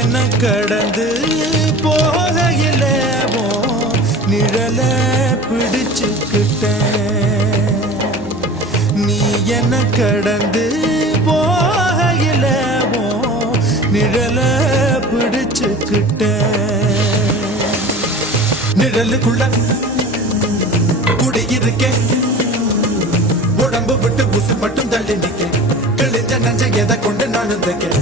என்ன கடந்து போகையில நிழல பிடிச்சுக்கிட்ட நீ என்ன கடந்து போகையில நிழல பிடிச்சுக்கிட்ட நிழலுக்குள்ள குடியிருக்கேன் உடம்பு விட்டு உசு மட்டும் தள்ளி நிக்க கிழிஞ்ச நஞ்ச எதை கொண்டு நானும் தைக்க